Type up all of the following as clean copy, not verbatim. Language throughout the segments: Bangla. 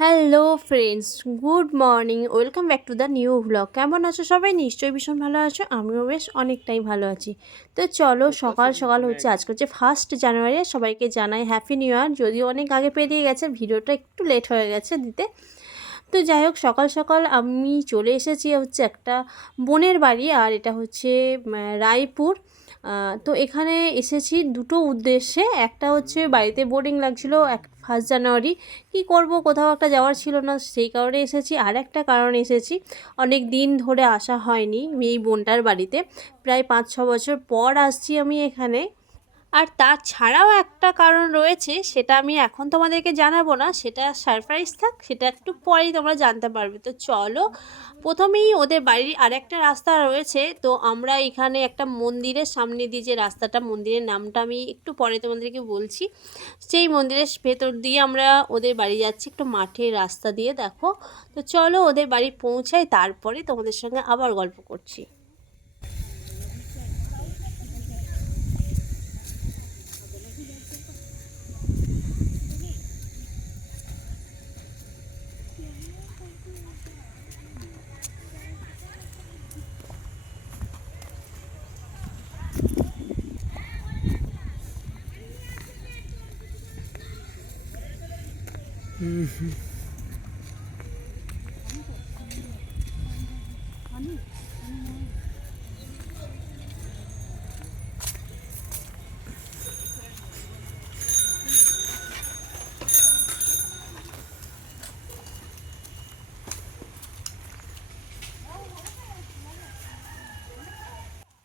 Hello friends, good morning, welcome back to the new vlog. কেমন আছো সবাই? নিশ্চয়ই ভীষণ ভালো আছো, আমিও বেশ অনেকটাই ভালো আছি। তো চলো, সকাল সকাল হচ্ছে, আজকে হচ্ছে 1 জানুয়ারি। সবাইকে জানাই হ্যাপি নিউ ইয়ার। যদিও অনেক আগে পেরিয়ে গেছে, ভিডিওটা একটু লেট হয়ে গেছে দিতে। তো যাই হোক, সকাল সকাল আমি চলে এসেছি হচ্ছে একটা বোনের বাড়ি, আর এটা হচ্ছে রায়পুর। তো এখানে এসেছি দুটো উদ্দেশ্যে। একটা হচ্ছে বাড়িতে বোরিং লাগছিলো 1 জানুয়ারি, কি করব, কোথাও একটা যাওয়ার ছিল না, সেই কারণে এসেছি। আর একটা কারণে এসেছি, অনেক দিন ধরে আসা হয়নি এই বোনটার বাড়িতে, প্রায় 5-6 বছর পর আসছি আমি এখানে। আর তাছাড়াও একটা কারণ রয়েছে, সেটা আমি এখন তোমাদেরকে জানাবো না, সেটা সারপ্রাইজ থাক, সেটা একটু পরেই তোমরা জানতে পারবে। তো চলো, প্রথমেই ওদের বাড়ির আরেকটা রাস্তা রয়েছে। তো আমরা এখানে একটা মন্দিরের সামনে দিয়ে, যে রাস্তাটা, মন্দিরের নামটা আমি একটু পরে তোমাদেরকে বলছি, সেই মন্দিরের ভেতর দিয়ে আমরা ওদের বাড়ি যাচ্ছি, একটু মাঠের রাস্তা দিয়ে, দেখো। তো চলো ওদের বাড়ি পৌঁছাই, তারপরে তোমাদের সঙ্গে আবার গল্প করছি।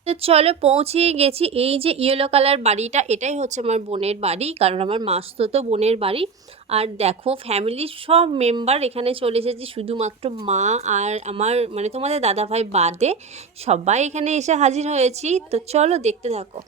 তো চলো, পৌঁছেই গেছি। এই যে ইয়েলো কালার বাড়িটা, এটাই হচ্ছে আমার বোনের বাড়ি, কারণ আমার মাসতুতো বোনের বাড়ি। আর দেখো, ফ্যামিলির সব মেম্বার এখানে চলে এসেছি, শুধুমাত্র মা আর আমার মানে তোমাদের দাদাভাই বাদে সবাই এখানে এসে হাজির হয়েছি। তো চলো, দেখতে থাকো।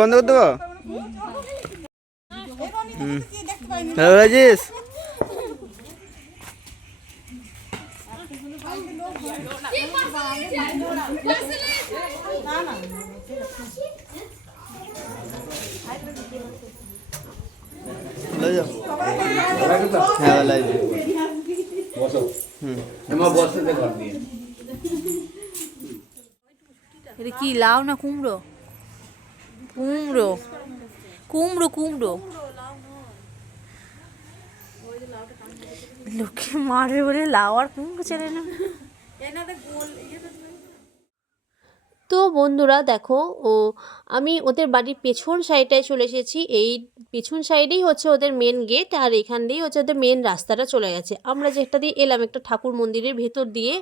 বন্ধ করতে হ্যালো রাজেশ, হ্যাঁ লাইজে এটা কি, লাউ না কুমড়ো? কুমড়ো, কুমড়ো, কুমড়ো। লোকে মারবে বলে লাউ আর কুমড়ো চেনে না। তো বন্ধুরা দেখো, আমি ওদের বাড়ির পেছন সাইডটায় চলে এসেছি। এই পেছন সাইডেই হচ্ছে ওদের মেন গেট, আর এখান দিয়েই হচ্ছে ওদের মেন রাস্তাটা চলে গেছে। আমরা যেটা দিয়ে এলাম, একটা ঠাকুর মন্দিরের ভেতর দিয়ে,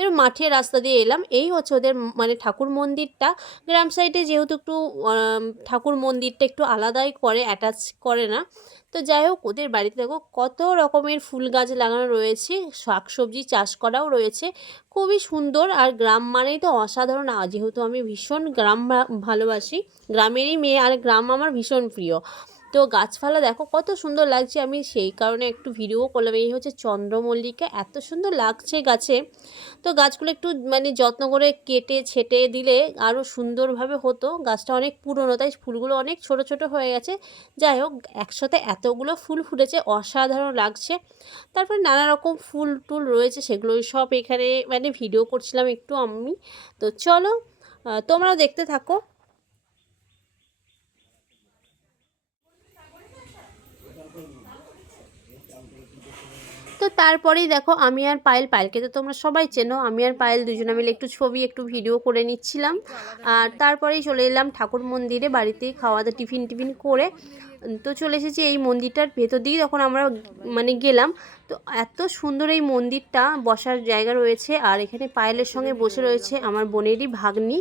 এর মাঠের রাস্তা দিয়ে এলাম। এই হচ্ছে ওদের মানে ঠাকুর মন্দিরটা। গ্রাম সাইডে যেহেতু একটু ঠাকুর মন্দিরটা একটু আলাদাই করে, অ্যাটাচ করে না। তো যাই হোক, ওদের বাড়িতে দেখো কত রকমের ফুল গাছ লাগানো রয়েছে, শাকসবজি চাষ করাও রয়েছে, খুবই সুন্দর। আর গ্রাম মানেই তো অসাধারণ। যেহেতু আমি ভীষণ গ্রাম ভালোবাসি, গ্রামেরই মেয়ে, আর গ্রাম আমার ভীষণ প্রিয়। তো গাছপালা দেখো কত সুন্দর লাগছে, আমি সেই কারণে একটু ভিডিও করলাম। এই হচ্ছে চন্দ্রমল্লিকা, এত সুন্দর লাগছে গাছে। তো গাছগুলো একটু মানে যত্ন করে কেটে ছেটে দিলে আরও সুন্দরভাবে হতো। গাছটা অনেক পুরনো, তাই ফুলগুলো অনেক ছোট ছোট হয়ে গেছে। যাই হোক, একসাথে এতগুলো ফুল ফুটেছে, অসাধারণ লাগছে। তারপর নানা রকম ফুল টুল রয়েছে, সেগুলো সব এখানে মানে ভিডিও করছিলাম একটু আমি। তো চলো, তোমরাও দেখতে থাকো। তো তারপরেই দেখো, আমি আর পায়েল, পায়েলকে তো তোমরা সবাই চেনো, আমি আর পায়েল দুজনে মিলে একটু ছবি একটু ভিডিও করে নিচ্ছিলাম। আর তারপরেই চলে এলাম ঠাকুর মন্দিরে, বাড়িতেই খাওয়া দাওয়া টিফিন করে। তো চলে এসেছি এই মন্দিরটার ভেতর দিকে, তখন আমরা মানে গেলাম। তো এত সুন্দর এই মন্দিরটা, বসার জায়গা রয়েছে। আর এখানে পায়েলের সঙ্গে বসে রয়েছে আমার বোনেরই ভাগ্নি,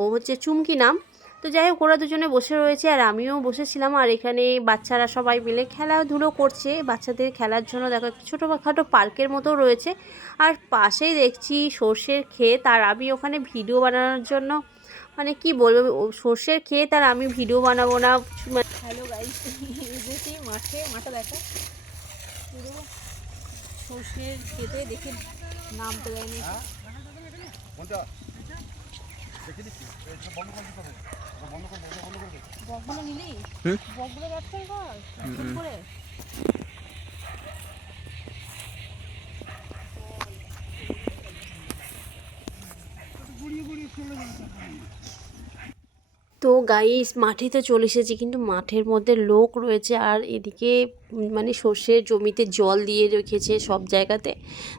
ও হচ্ছে চুমকি নাম। তো যাই হোক ওরা দুজনে বসে রয়েছে আর আমিও বসেছিলাম, আর এখানে বাচ্চারা সবাই মিলে খেলাধুলো করছে। বাচ্চাদের খেলার জন্য দেখো একটা ছোটোখাটো পার্কের মতো রয়েছে, আর পাশেই দেখছি সর্ষের ক্ষেত। আর আমি ওখানে ভিডিও বানানোর জন্য মানে কি বলবো, সর্ষের ক্ষেত আর আমি ভিডিও বানাবো না। হ্যালো গাইস, এসেছি মাঠটা দেখা পুরো সর্ষের ক্ষেতে, দেখে নামতে যায়নি। বকগুলো নিলি? বকগুলো ব্যবসা করে তো গাইস মাঠে তো চলে এসেছি, কিন্তু মাঠের মধ্যে লোক রয়েছে, আর এদিকে মানে সর্ষের জমিতে জল দিয়ে রেখেছে সব জায়গাতে।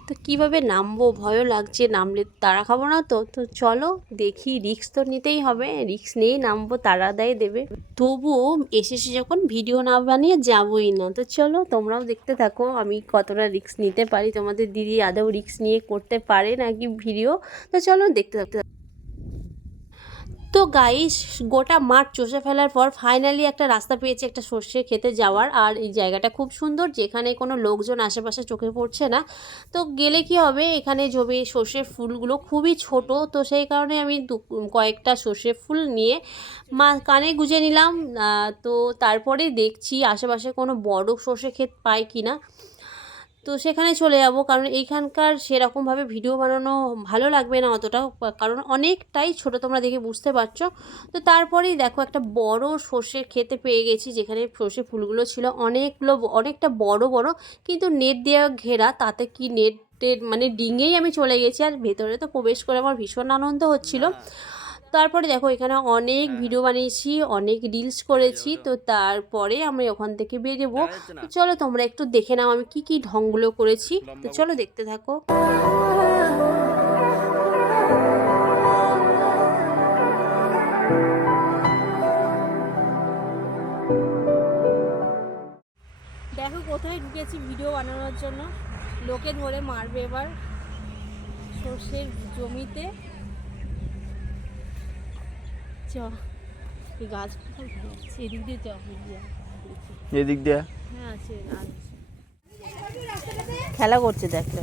তো কিভাবে নামবো, ভয়ও লাগছে, নামলে তাড়া খাবো না তো। তো চলো দেখি, রিস্ক তো নিতেই হবে, রিস্ক নিয়েই নামবো, তাড়া দেবে। তবুও এসেছি যখন ভিডিও না বানিয়ে যাবোই না। তো চলো তোমরাও দেখতে থাকো আমি কতটা রিস্ক নিতে পারি। তোমাদের দিদি আদৌ রিস্ক নিয়ে করতে পারে নাকি ভিডিও? তো চলো দেখতে থাকতে। তো গাইস গোটা মাঠ চষে ফেলার পর ফাইনালি একটা রাস্তা পেয়েছি একটা সর্ষে খেতে যাওয়ার। আর এই জায়গাটা খুব সুন্দর, যেখানে কোনো লোকজন আশেপাশে চোখে পড়ছে না। তো গেলে কি হবে, এখানে জমি সর্ষের ফুলগুলো খুবই ছোট, তো সেই কারণে আমি কয়েকটা সর্ষে ফুল নিয়ে কানে গুঁজে নিলাম। তো তারপরে দেখছি আশেপাশে কোনো বড় সর্ষে ক্ষেত পাই কি না। তো সেখানে চলে যাব, কারণ এইখানকার সেরকমভাবে ভিডিও বানানো ভালো লাগবে না অতটা, কারণ অনেকটাই ছোট, তোমরা দেখে বুঝতে পারছো। তো তারপরেই দেখো একটা বড় সর্ষের ক্ষেতে পেয়ে গেছি, যেখানে সর্ষে ফুলগুলো ছিল অনেকটা বড় বড়, কিন্তু নেট দেওয়া ঘেরা। তাতে কি নেটের মানে ডিঙেই আমি চলে গেছি, আর ভেতরে তো প্রবেশ করে আমার ভীষণ আনন্দ হচ্ছিল। তারপরে দেখো এখানে অনেক ভিডিও বানিয়েছি, অনেক রিলস করেছি। তো তারপরে আমি ওখান থেকে বেরোবো। তো চলো তোমরা একটু দেখে নাও আমি কি ঢংগুলো করেছি। তো চলো দেখতে থাকো। দেখো কোথায় ঢুকেছি ভিডিও বানানোর জন্য, লোকে ধরে মারবে এবার সর্ষের জমিতে। চ এই গাছ এদিক দিয়ে এদিক দিয়ে হ্যাঁ আছে। খেলা করছে দেখতে।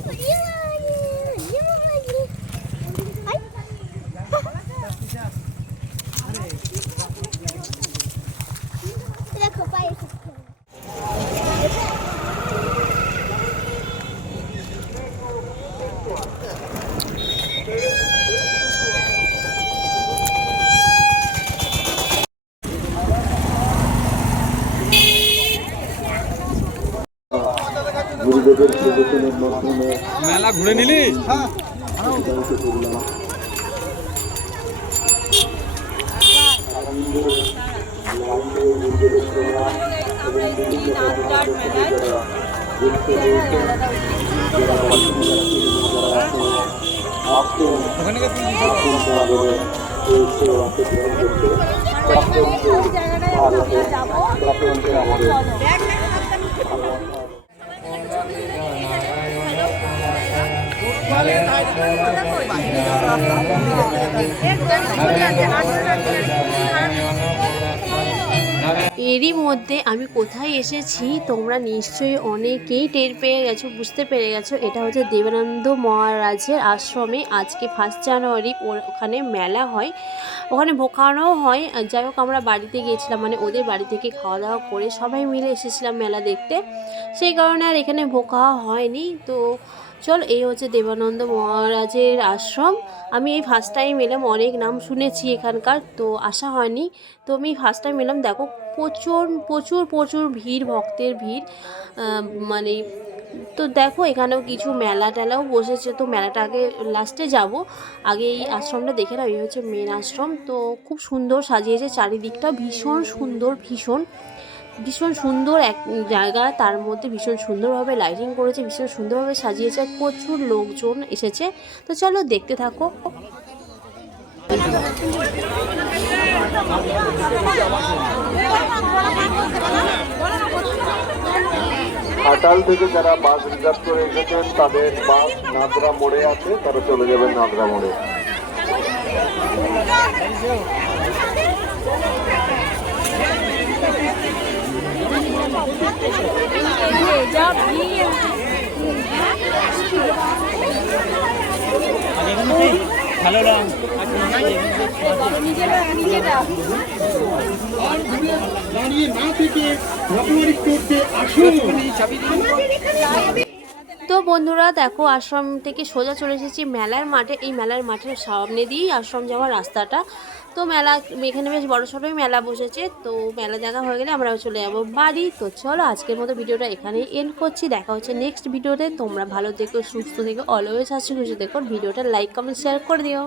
মেলা ঘুরে নিলি? ওখানে এরই মধ্যে আমি কোথায় এসেছি তোমরা নিশ্চয়ই অনেকেই টের পেয়ে গেছো, বুঝতে পেরে গেছো। এটা হচ্ছে দেবানন্দ মহারাজের আশ্রমে। আজকে 1 জানুয়ারি ওখানে মেলা হয়, ওখানে ভোগ খাওয়ানোও হয়। যাই হোক আমরা বাড়িতে গিয়েছিলাম, মানে ওদের বাড়ি থেকে খাওয়া দাওয়া করে সবাই মিলে এসেছিলাম মেলা দেখতে, সেই কারণে আর এখানে ভোগ খাওয়া হয়নি। তো চল, এই হচ্ছে দেবানন্দ মহারাজের আশ্রম। আমি এই ফার্স্ট টাইম এলাম, অনেক নাম শুনেছি এখানকার, তো আসা হয়নি। তো আমি ফার্স্ট টাইম এলাম। দেখো প্রচুর প্রচুর প্রচুর ভিড়, ভক্তের ভিড়, মানে তো দেখো এখানেও কিছু মেলা টেলাও বসেছে। তো মেলাটা আগে লাস্টে যাব, আগে এই আশ্রমটা দেখে নাও। এই হচ্ছে মেন আশ্রম। তো খুব সুন্দর সাজিয়েছে, চারিদিকটা ভীষণ সুন্দর, ভীষণ ভীষণ সুন্দর এক জায়গা, তার মধ্যে ভীষণ সুন্দরভাবে লাইটিং করেছে, ভীষণ সুন্দরভাবে সাজিয়েছে, প্রচুর লোকজন এসেছে। তো চলো দেখতে থাকো। ঘাটাল থেকে যারা বাস রিজার্ভ করে এসেছেন তাদের বাস নাদরা মোড়ে আছে, তারা চলে যাবেন নাদরা মোড়ে। ভালো রং দাঁড়িয়ে না থেকে ভগবান করতে আসুন। তো বন্ধুরা দেখো, আশ্রম থেকে সোজা চলে এসেছি মেলার মাঠে। এই মেলার মাঠের সামনে দিয়েই আশ্রম যাওয়ার রাস্তাটা। তো মেলা এখানে বেশ বড় সড়োই মেলা বসেছে। তো মেলা দেখা হয়ে গেলে আমরা চলে যাবো বাড়ি। তো চলো আজকের মতো ভিডিওটা এখানেই এন্ড করছি। দেখা হচ্ছে নেক্সট ভিডিওতে। তোমরা ভালো থেকো, সুস্থ থেকো, অলওয়েজ হাসি খুশি থেকো। ভিডিওটা লাইক কমেন্ট শেয়ার করে দিও।